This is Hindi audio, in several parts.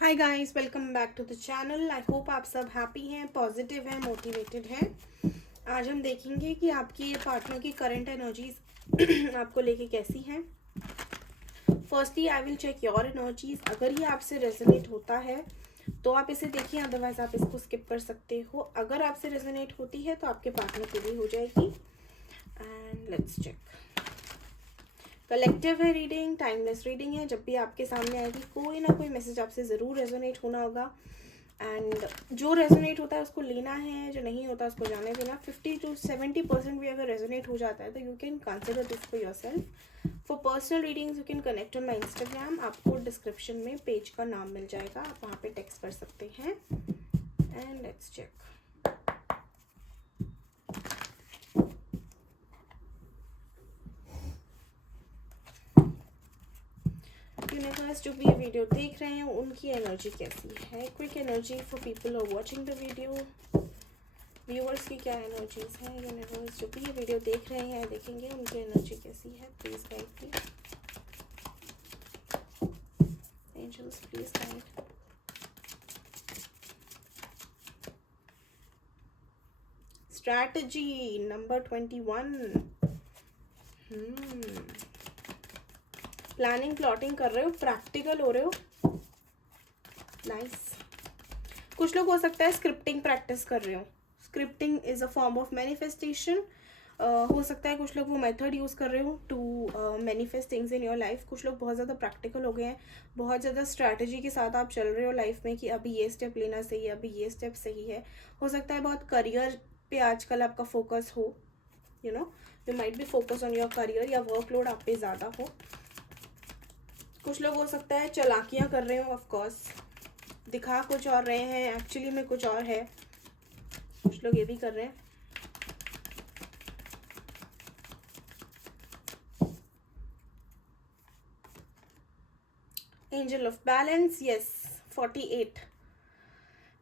Hi guys, welcome back to the channel. I hope आप सब हैप्पी हैं, पॉजिटिव हैं, मोटिवेटेड हैं। आज हम देखेंगे कि आपकी पार्टनर की करंट एनर्जीज आपको लेके कैसी हैं। Firstly I will check your energies. अगर ये आपसे रेजोनेट होता है तो आप इसे देखिए, अदरवाइज आप इसको स्किप कर सकते हो। अगर आपसे रेजोनेट होती है तो आपके पार्टनर के लिए हो जाएगी। And let's check. कलेक्टिव है रीडिंग, टाइमलेस रीडिंग है। जब भी आपके सामने आएगी कोई ना कोई मैसेज आपसे ज़रूर रेजोनेट होना होगा। एंड जो रेजोनेट होता है उसको लेना है, जो नहीं होता उसको जाने देना। 50 to 70% भी अगर रेजोनेट हो जाता है तो you can consider this for your self. For personal readings you can connect on my Instagram. आपको डिस्क्रिप्शन में पेज का नाम मिल जाएगा, आप वहाँ पे टेक्स्ट कर सकते हैं। And let's check. यूनिवर्स, जो भी ये वीडियो देख रहे हैं उनकी एनर्जी कैसी है। Quick energy for people are watching the video. Viewers की क्या एनर्जीज हैं। यूनिवर्स, जो भी ये वीडियो देख रहे हैं देखेंगे उनकी एनर्जी कैसी है। Please guide me. Angels please guide. Strategy number 21। Planning plotting कर रहे हो, प्रैक्टिकल हो रहे हो। नाइस। कुछ लोग हो सकता है स्क्रिप्टिंग प्रैक्टिस कर रहे हो। Scripting is a form of manifestation. हो सकता है कुछ लोग वो मेथड यूज़ कर रहे हो to manifest things in your life. कुछ लोग बहुत ज़्यादा प्रैक्टिकल हो गए हैं, बहुत ज़्यादा स्ट्रैटेजी के साथ आप चल रहे हो लाइफ में कि अभी ये स्टेप लेना सही है, अभी ये स्टेप सही है। हो सकता है बहुत करियर पे आजकल आपका फोकस हो। You might be focus on your career या वर्कलोड आप पे ज़्यादा हो। कुछ लोग हो सकता है चालाकियाँ कर रहे हो। ऑफकोर्स दिखा कुछ और रहे हैं, एक्चुअली में कुछ और है। कुछ लोग ये भी कर रहे हैं। Angel of balance, yes 48।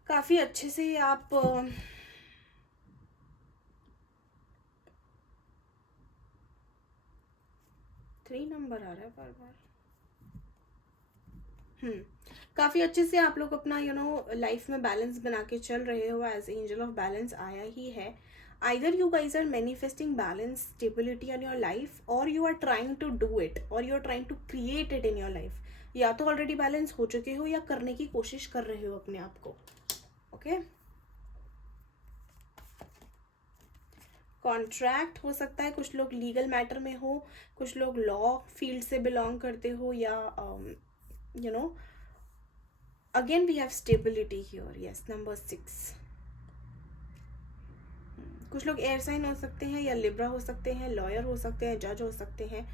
काफ़ी अच्छे से आप 3 नंबर आ रहा है बार बार। काफ़ी अच्छे से आप लोग अपना लाइफ में बैलेंस बना के चल रहे हो। एज एंजल ऑफ बैलेंस आया ही है। either you guys are manifesting balance, stability in your life, or you are trying to do it, or you are trying to create it in your life। या तो ऑलरेडी बैलेंस हो चुके हो या करने की कोशिश कर रहे हो अपने आप को। ओके। कॉन्ट्रैक्ट हो सकता है, कुछ लोग लीगल मैटर में हो, कुछ लोग लॉ फील्ड से बिलोंग करते हो, या you know again we have stability here. Yes number 6। कुछ लोग एयर साइन हो सकते हैं या लिब्रा हो सकते हैं, लॉयर हो सकते हैं, जज हो सकते हैं,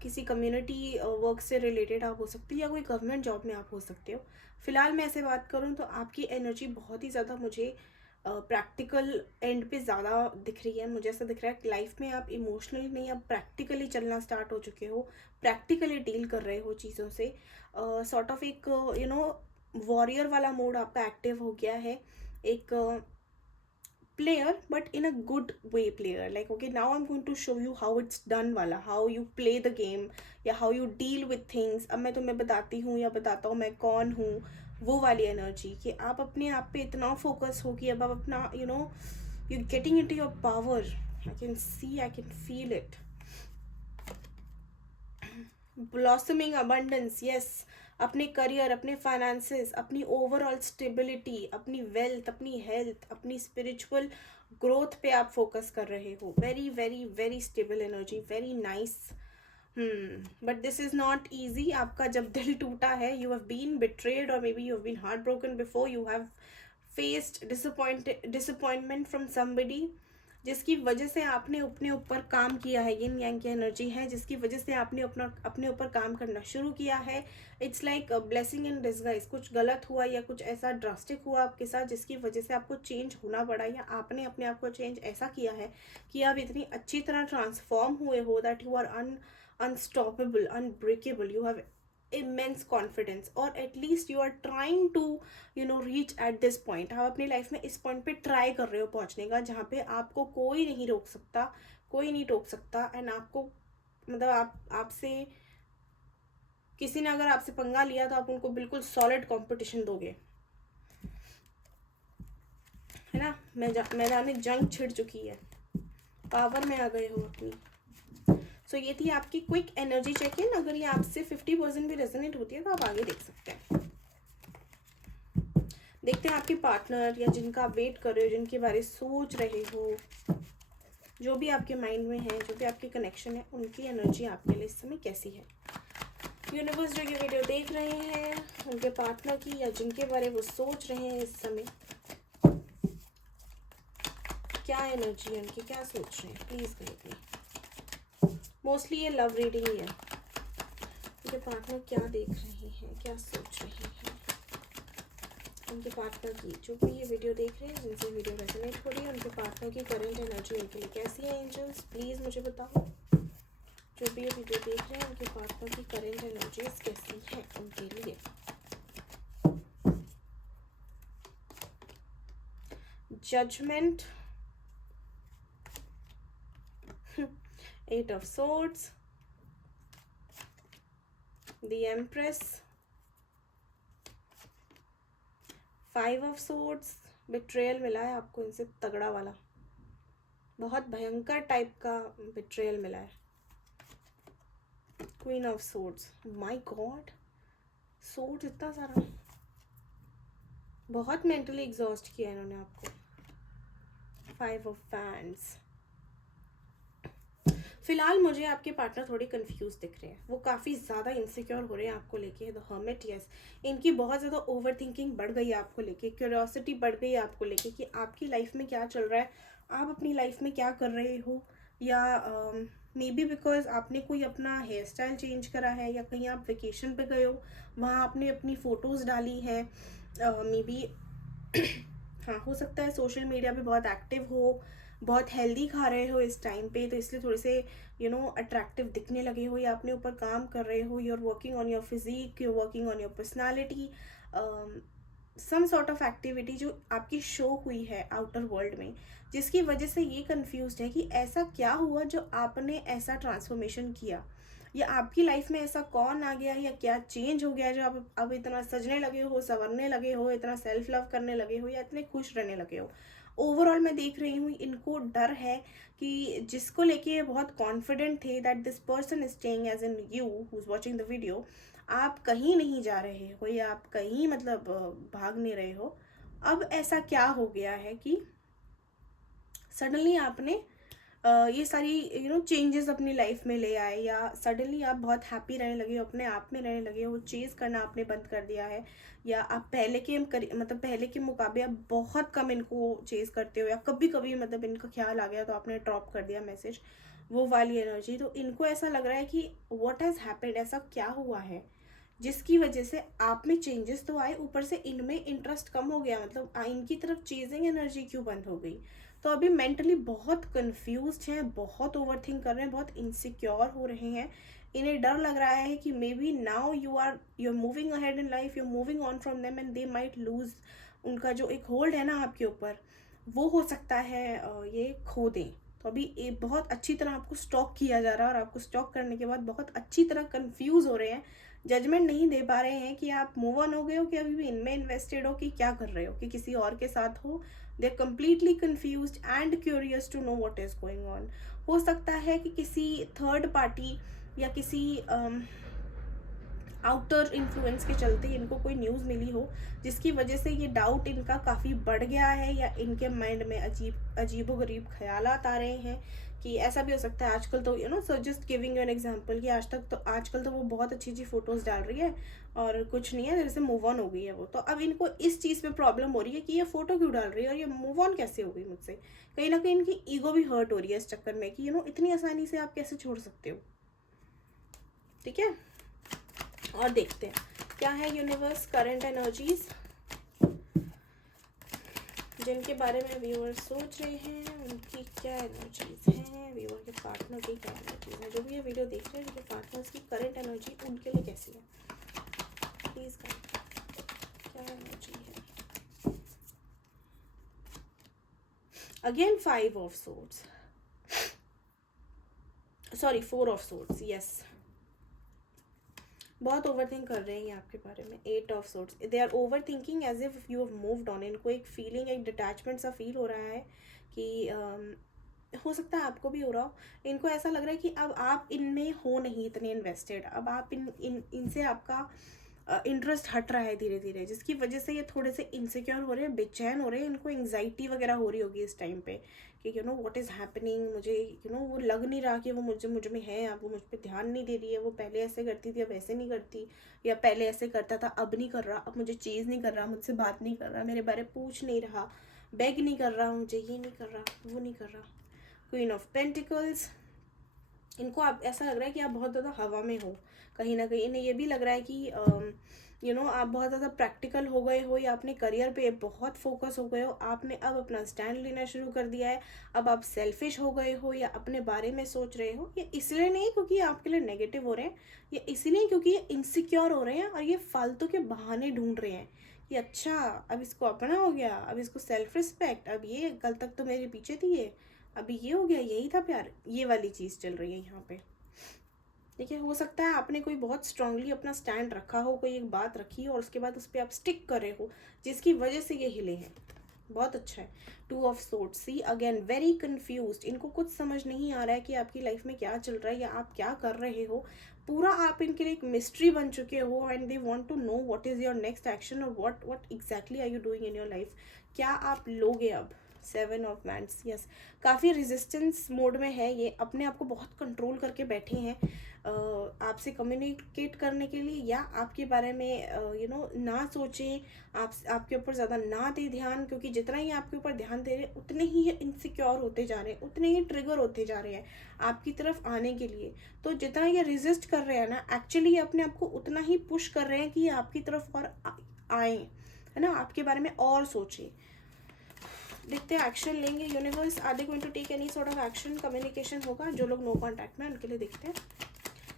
किसी कम्युनिटी वर्क से रिलेटेड आप हो सकते हैं, या कोई गवर्नमेंट जॉब में आप हो सकते हो। फिलहाल मैं ऐसे बात करूँ तो आपकी एनर्जी बहुत ही ज़्यादा मुझे प्रैक्टिकल एंड पे ज़्यादा दिख रही है। मुझे ऐसा दिख रहा है कि लाइफ में आप इमोशनली नहीं, अब प्रैक्टिकली चलना स्टार्ट हो चुके हो, प्रैक्टिकली डील कर रहे हो चीज़ों से। सॉर्ट ऑफ एक वॉरियर वाला मोड आपका एक्टिव हो गया है। एक player, but in a good way player, like okay, now I'm going to show you how it's done वाला, how you play the game या how you deal with things। अब मैं तुम्हें बताती हूँ या बताता हूँ मैं कौन हूँ। वो वाली एनर्जी कि आप अपने आप पे इतना फोकस हो कि अब आप अपना you getting into your power. I can see, I can feel it. Blossoming abundance, yes. अपने करियर, अपने फाइनेंसेस, अपनी ओवरऑल स्टेबिलिटी, अपनी वेल्थ, अपनी हेल्थ, अपनी स्पिरिचुअल ग्रोथ पे आप फोकस कर रहे हो। Very very very stable energy, very nice. But this is not easy. आपका जब दिल टूटा है, यू हैव बीन बिट्रेड और maybe you have been heartbroken before, you have faced disappointment from somebody, जिसकी वजह से आपने अपने ऊपर काम किया है। यिन यांग की एनर्जी है, जिसकी वजह से आपने अपने ऊपर काम करना शुरू किया है। It's like blessing in disguise. कुछ गलत हुआ या कुछ ऐसा ड्रास्टिक हुआ आपके साथ जिसकी वजह से आपको चेंज होना पड़ा, या आपने अपने आप को चेंज ऐसा किया है कि आप इतनी अच्छी तरह ट्रांसफॉर्म हुए हो that you are unstoppable, unbreakable. You have immense confidence, or at least you are trying to reach at this point। आप अपनी लाइफ में इस पॉइंट पे ट्राई कर रहे हो पहुंचने का जहाँ पे आपको कोई नहीं रोक सकता, कोई नहीं टोक सकता। एंड आपको मतलब आपसे किसी ने अगर आपसे पंगा लिया तो आप उनको बिल्कुल सॉलिड कंपटीशन दोगे, है ना। मैदान जंग छिड़ चुकी है, पावर में आ गए हो अपनी। सो ये थी आपकी क्विक एनर्जी चेक इन। अगर ये आपसे 50% भी रेजोनेट होती है तो आप आगे देख सकते हैं। देखते हैं आपके पार्टनर या जिनका आप वेट कर रहे हो, जिनके बारे में सोच रहे हो, जो भी आपके माइंड में है, जो भी आपके कनेक्शन है, उनकी एनर्जी आपके लिए इस समय कैसी है। यूनिवर्स जो ये वीडियो देख रहे हैं, उनके पार्टनर की या जिनके बारे में वो सोच रहे हैं इस समय, क्या एनर्जी है उनकी, क्या सोच रहे हैं, प्लीज़ गाइड मी। मोस्टली ये लव रीडिंग ही है। उनके पार्टनर क्या देख रहे हैं, क्या सोच रहे हैं, उनके पार्टनर की, जो भी ये वीडियो देख रहे हैं, जिनसे वीडियो रेजोनेट हो रही है, उनके पार्टनर की करंट एनर्जी उनके लिए कैसी है। एंजल्स प्लीज़ मुझे बताओ, जो भी ये वीडियो देख रहे हैं, उनके पार्टनर की करंट एनर्जीज कैसी है उनके लिए। Judgement, 8 of swords, the empress, 5 of swords, betrayal मिला है आपको इनसे तगड़ा वाला, बहुत भयंकर टाइप का बिट्रेयल मिला है। Queen of swords, my God, swords इतना सारा, बहुत मेंटली एग्जॉस्ट किया इन्होंने आपको। 5 ऑफ फैंस। फिलहाल मुझे आपके पार्टनर थोड़े कंफ्यूज दिख रहे हैं, वो काफ़ी ज़्यादा इनसिक्योर हो रहे हैं आपको लेके। द हर्मिट, यस, इनकी बहुत ज़्यादा ओवर थिंकिंग बढ़ गई है आपको लेके, क्यूरियोसिटी बढ़ गई है आपको लेके कि आपकी लाइफ में क्या चल रहा है, आप अपनी लाइफ में क्या कर रहे हो, या मे बी बिकॉज आपने कोई अपना हेयर स्टाइल चेंज करा है, या कहीं आप वेकेशन पे गए हो, वहाँ आपने अपनी फ़ोटोज़ डाली है, मे बी हाँ, हो सकता है सोशल मीडिया पे बहुत एक्टिव हो, बहुत हेल्दी खा रहे हो इस टाइम पे, तो इसलिए थोड़े से अट्रैक्टिव दिखने लगे हो, या अपने ऊपर काम कर रहे हो, you are working on your physique, you are working on your personality, some sort of activity जो आपकी शो हुई है आउटर वर्ल्ड में, जिसकी वजह से ये कंफ्यूज है कि ऐसा क्या हुआ जो आपने ऐसा ट्रांसफॉर्मेशन किया, या आपकी लाइफ में ऐसा कौन आ गया, या क्या चेंज हो गया जो आप अब इतना सजने लगे हो, संवरने लगे हो, इतना सेल्फ लव करने लगे हो, या इतने खुश रहने लगे हो। ओवरऑल मैं देख रही हूँ इनको डर है कि जिसको लेके बहुत कॉन्फिडेंट थे that this person is staying as in you who is watching the video, आप कहीं नहीं जा रहे हो, या आप कहीं मतलब भाग नहीं रहे हो। अब ऐसा क्या हो गया है कि सडनली आपने ये सारी चेंजेस अपनी लाइफ में ले आए, या सडनली आप बहुत हैप्पी रहने लगे हो, अपने आप में रहने लगे हो, चेज़ करना आपने बंद कर दिया है, या आप पहले के मुकाबले आप बहुत कम इनको चेज़ करते हो, या कभी कभी मतलब इनका ख्याल आ गया तो आपने ड्रॉप कर दिया मैसेज, वो वाली एनर्जी। तो इनको ऐसा लग रहा है कि व्हाट हैज़ हैपेंड, ऐसा क्या हुआ है जिसकी वजह से आप में चेंजेस तो आए, ऊपर से इनमें इंटरेस्ट कम हो गया, मतलब इनकी तरफ चेजिंग एनर्जी क्यों बंद हो गई। तो अभी मेंटली बहुत कंफ्यूज हैं, बहुत ओवर थिंक कर रहे हैं, बहुत इनसिक्योर हो रहे हैं। इन्हें डर लग रहा है कि maybe now you are moving ahead in life, you moving on from them and they might lose, उनका जो एक होल्ड है ना आपके ऊपर, वो हो सकता है ये खो दें। तो अभी ये बहुत अच्छी तरह आपको स्टॉक किया जा रहा है, और आपको स्टॉक करने के बाद बहुत अच्छी तरह कंफ्यूज हो रहे हैं, जजमेंट नहीं दे पा रहे हैं कि आप मूव ऑन हो गए हो, कि अभी भी इनमें इन्वेस्टेड हो, कि क्या कर रहे हो, कि किसी और के साथ हो। They are completely confuse and curious to know what is going on. हो सकता है कि किसी थर्ड पार्टी या किसी आउटर इन्फ्लुएंस के चलते इनको कोई न्यूज़ मिली हो, जिसकी वजह से ये डाउट इनका काफ़ी बढ़ गया है, या इनके माइंड में अजीबोगरीब ख्यालात आ रहे हैं। कि ऐसा भी हो सकता है आजकल तो so just giving you an example, कि आजकल तो वो बहुत अच्छी अच्छी फोटोज़ डाल रही है, और कुछ नहीं है, जैसे मूव ऑन हो गई है वो। तो अब इनको इस चीज़ पे प्रॉब्लम हो रही है कि ये फ़ोटो क्यों डाल रही है, और ये मूव ऑन कैसे हो गई मुझसे। कहीं ना कहीं इनकी ईगो भी हर्ट हो रही है इस चक्कर में कि इतनी आसानी से आप कैसे छोड़ सकते हो। ठीक है, और देखते हैं क्या है यूनिवर्स करंट एनर्जीज जिनके बारे में व्यूअर सोच रहे हैं, उनकी क्या एनर्जीज हैं, व्यूअर के पार्टनर की क्या एनर्जीज है, जो भी ये वीडियो देख रहे हैं उनके पार्टनर्स की करंट एनर्जी उनके लिए कैसी है, प्लीज क्या एनर्जी है। Again 5 of swords, sorry 4 of swords, yes, बहुत ओवर थिंक कर रहे हैं ये आपके बारे में। 8 of swords, they are over thinking as if you have moved on. इनको एक फीलिंग, एक डिटैचमेंट सा फील हो रहा है कि हो सकता है आपको भी हो रहा हो। इनको ऐसा लग रहा है कि अब आप इनमें हो नहीं इतने इन्वेस्टेड, अब आप इनसे आपका इंटरेस्ट हट रहा है धीरे धीरे, जिसकी वजह से ये थोड़े से इनसिक्योर हो रहे हैं, बेचैन हो रहे हैं। इनको एंग्जाइटी वगैरह हो रही होगी इस टाइम पे कि व्हाट इज़ हैपनिंग, मुझे वो लग नहीं रहा कि वो मुझ में है, अब वो मुझ पर ध्यान नहीं दे रही है, वो पहले ऐसे करती थी अब ऐसे नहीं करती, या पहले ऐसे करता था अब नहीं कर रहा, अब मुझे चीज़ नहीं कर रहा, मुझसे बात नहीं कर रहा, मेरे बारे पूछ नहीं रहा, बेग नहीं कर रहा, मुझे ये नहीं कर रहा, वो नहीं कर रहा। क्वीन ऑफ पेंटिकल्स, इनको आप ऐसा लग रहा है कि आप बहुत ज़्यादा हवा में हो कहीं ना कहीं। इन्हें ये भी लग रहा है कि आप बहुत ज़्यादा प्रैक्टिकल हो गए हो, या अपने करियर पे बहुत फोकस हो गए हो, आपने अब अपना स्टैंड लेना शुरू कर दिया है, अब आप सेल्फिश हो गए हो, या अपने बारे में सोच रहे हो। ये इसलिए नहीं क्योंकि आपके लिए नेगेटिव हो रहे हैं, ये इसलिए क्योंकि ये इनसिक्योर हो रहे हैं और ये फालतू के बहाने ढूंढ रहे हैं कि अच्छा अब इसको अपना हो गया, अब इसको सेल्फ रिस्पेक्ट, अब ये कल तक तो मेरे पीछे थी ये, अभी ये हो गया, यही था प्यार, ये वाली चीज़ चल रही है यहाँ पे। देखिए, हो सकता है आपने कोई बहुत स्ट्रांगली अपना स्टैंड रखा हो, कोई एक बात रखी हो और उसके बाद उस पर आप स्टिक कर रहे हो, जिसकी वजह से ये हिले हैं। बहुत अच्छा है। 2 of swords, see again very confused. इनको कुछ समझ नहीं आ रहा है कि आपकी लाइफ में क्या चल रहा है या आप क्या कर रहे हो। पूरा आप इनके लिए एक मिस्ट्री बन चुके हो and they want to know what is your next action और what exactly are you doing in your life. क्या आप लोगे अब। 7 ऑफ वैंड्स, यस, काफ़ी रेजिस्टेंस मोड में है ये, अपने आप को बहुत कंट्रोल करके बैठे हैं आपसे कम्युनिकेट करने के लिए, या आपके बारे में ना सोचें, आपके ऊपर ज़्यादा ना दे ध्यान, क्योंकि जितना ही आपके ऊपर ध्यान दे रहे हैं उतने ही ये इनसिक्योर होते जा रहे हैं, उतने ही ट्रिगर होते जा रहे हैं आपकी तरफ आने के लिए। तो जितना ये रेजिस्ट कर रहे हैं ना, एक्चुअली अपने आप को उतना ही पुश कर रहे हैं कि ये आपकी तरफ और आए, है ना, आपके बारे में और सोचें। देखते हैं एक्शन लेंगे universe, are they going to take any sort of action. Communication होगा, जो लोग नो कॉन्टैक्ट में उनके लिए देखते हैं।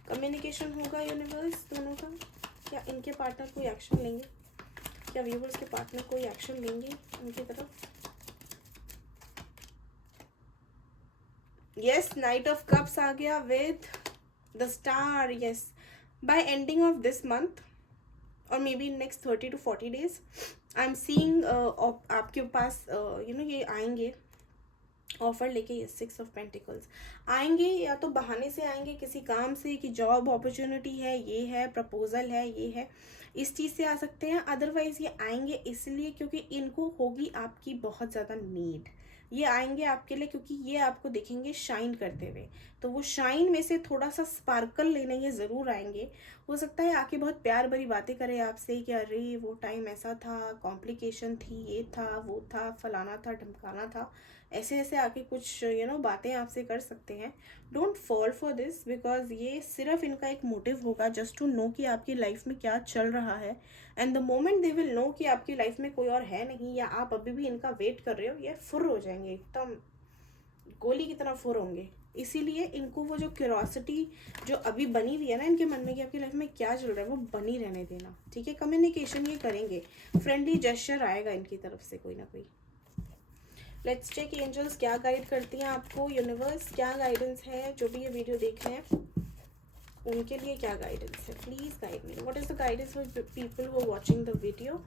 कम्युनिकेशन होगा यूनिवर्स दोनों का, क्या इनके पार्टनर कोई एक्शन लेंगे, क्या व्यूवर्स के पार्टनर कोई एक्शन लेंगे उनकी तरफ। यस, नाइट ऑफ कप्स आ गया with the star. Yes, by ending of this month और maybe next 30 to 40 days I am seeing आपके पास ये आएंगे ऑफर लेके। ये 6 ऑफ पेंटिकल्स आएंगे, या तो बहाने से आएंगे किसी काम से कि जॉब अपॉर्चुनिटी है, ये है, प्रपोजल है, ये है, इस चीज़ से आ सकते हैं। अदरवाइज़ ये आएंगे इसलिए क्योंकि इनको होगी आपकी बहुत ज़्यादा नीड। ये आएंगे आपके लिए क्योंकि ये आपको देखेंगे शाइन करते हुए, तो वो शाइन में से थोड़ा सा स्पार्कल लेने ये ज़रूर आएंगे। हो सकता है आके बहुत प्यार भरी बातें करें आपसे कि अरे वो टाइम ऐसा था, कॉम्प्लिकेशन थी, ये था, वो था, फलाना था, ढमकाना था, ऐसे ऐसे आके कुछ बातें आपसे कर सकते हैं। Don't fall for this, because ये सिर्फ इनका एक मोटिव होगा जस्ट टू नो कि आपकी लाइफ में क्या चल रहा है। And the moment they will know कि आपकी लाइफ में कोई और है नहीं, या आप अभी भी इनका वेट कर रहे हो, ये फुर हो जाएंगे, एकदम गोली की तरह फुर होंगे। इसीलिए इनको वो जो क्यूरोसिटी जो अभी बनी हुई है ना इनके मन में कि आपकी लाइफ में क्या चल रहा है, वो बनी रहने देना, ठीक है। कम्युनिकेशन ये करेंगे, फ्रेंडली जेस्चर आएगा इनकी तरफ से कोई ना कोई। लेट्स चेक एंजल्स क्या गाइड करती हैं आपको, यूनिवर्स क्या गाइडेंस है, जो भी ये वीडियो देख रहे हैं उनके लिए क्या गाइडेंस है। Please guide me, what is the guidance for people who are watching the video.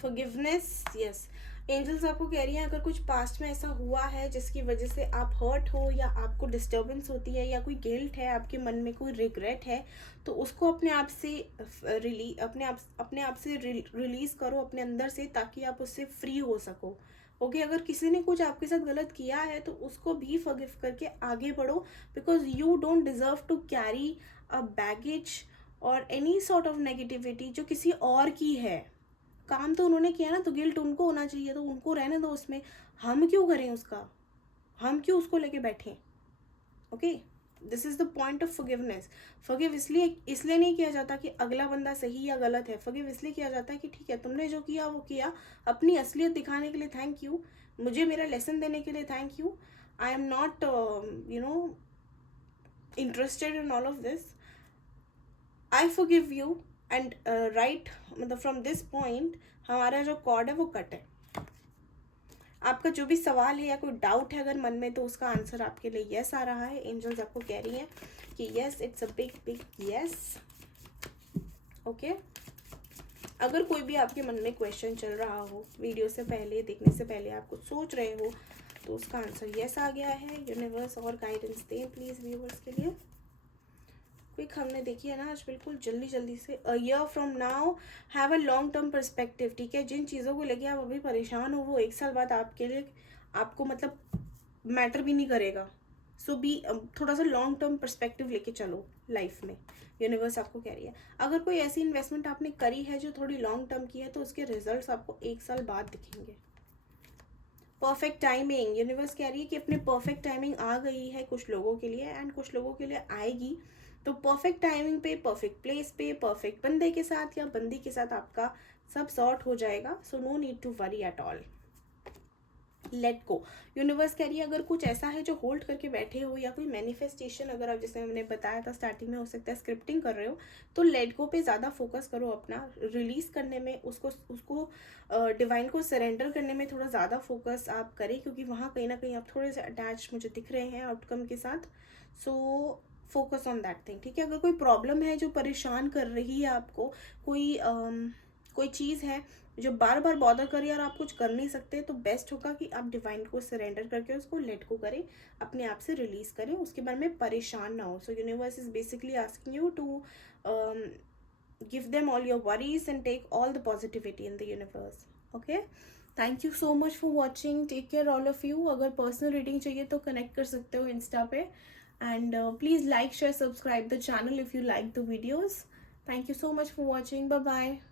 Forgiveness, yes, angels आपको कह रही हैं अगर कुछ पास्ट में ऐसा हुआ है जिसकी वजह से आप हर्ट हो, या आपको डिस्टर्बेंस होती है, या कोई गिल्ट है आपके मन में, कोई रिग्रेट है, तो उसको अपने आप से अपने आप से रिलीज करो अपने अंदर से, ताकि आप उससे फ्री हो सको। ओके, अगर किसी ने कुछ आपके साथ गलत किया है तो उसको भी फॉरगिव करके आगे बढ़ो, because you don't deserve to carry a baggage और एनी सॉर्ट ऑफ नेगेटिविटी जो किसी और की है। काम तो उन्होंने किया ना, तो गिल्ट उनको होना चाहिए, तो उनको रहने दो उसमें, हम क्यों करें उसका, हम क्यों उसको लेके बैठे। Okay, this is the point of forgiveness. Forgive इसलिए नहीं किया जाता कि अगला बंदा सही या गलत है, फॉरगिव इसलिए किया जाता है कि ठीक है तुमने जो किया वो किया, अपनी असलियत दिखाने के लिए थैंक यू, मुझे मेरा लेसन देने के लिए thank you, I am not interested in all of this, I forgive you, and right मतलब फ्रॉम दिस पॉइंट हमारा जो कॉर्ड है वो कट है। आपका जो भी सवाल है या कोई डाउट है अगर मन में, तो उसका आंसर आपके लिए यस आ रहा है। एंजल्स आपको कह रही हैं कि yes, it's a big big yes. Okay, अगर कोई भी आपके मन में क्वेश्चन चल रहा हो, वीडियो से पहले, देखने से पहले आप कुछ सोच रहे हो, तो उसका आंसर यस आ गया है। यूनिवर्स और गाइडेंस दें प्लीज़ व्यूवर्स के लिए। क्विक हमने देखी है ना आज, बिल्कुल जल्दी जल्दी से। A year from now have a long term perspective, ठीक है। जिन चीज़ों को लेके आप अभी परेशान हो वो एक साल बाद आपके लिए, आपको मतलब मैटर भी नहीं करेगा। सो भी थोड़ा सा लॉन्ग टर्म पर्सपेक्टिव लेके चलो लाइफ में, यूनिवर्स आपको कह रही है। अगर कोई ऐसी इन्वेस्टमेंट आपने करी है जो थोड़ी लॉन्ग टर्म की है, तो उसके रिजल्ट्स आपको एक साल बाद दिखेंगे। परफेक्ट टाइमिंग, यूनिवर्स कह रही है कि अपने परफेक्ट टाइमिंग आ गई है कुछ लोगों के लिए, एंड कुछ लोगों के लिए आएगी। तो परफेक्ट टाइमिंग पे, परफेक्ट प्लेस पे, परफेक्ट बंदे के साथ या बंदी के साथ आपका सब सॉर्ट हो जाएगा। So no need to worry at all, let go. Universe कह रही है अगर कुछ ऐसा है जो होल्ड करके बैठे हो, या कोई मैनिफेस्टेशन अगर आप, जैसे हमने बताया था स्टार्टिंग में, हो सकता है स्क्रिप्टिंग कर रहे हो, तो लेट गो पे ज़्यादा फोकस करो अपना, रिलीज करने में, उसको डिवाइन को सरेंडर करने में थोड़ा ज़्यादा फोकस आप करें, क्योंकि वहाँ कहीं ना कहीं आप थोड़े से अटैच मुझे दिख रहे हैं आउटकम के साथ। So focus on that thing, ठीक है। अगर कोई प्रॉब्लम है जो परेशान कर रही है आपको, कोई चीज़ है जो बार बार बॉदर करे और आप कुछ कर नहीं सकते, तो बेस्ट होगा कि आप डिवाइन को सरेंडर करके उसको लेट को करें, अपने आप से रिलीज करें, उसके बारे में परेशान ना हो। So universe is basically asking you to give them all your worries and take all the positivity in the universe. Okay, thank you so much for watching. Take care all of you. अगर personal reading चाहिए तो connect कर सकते हो इंस्टा पे, and please like, share, subscribe the channel if you like the videos. Thank you so much for watching. Bye bye.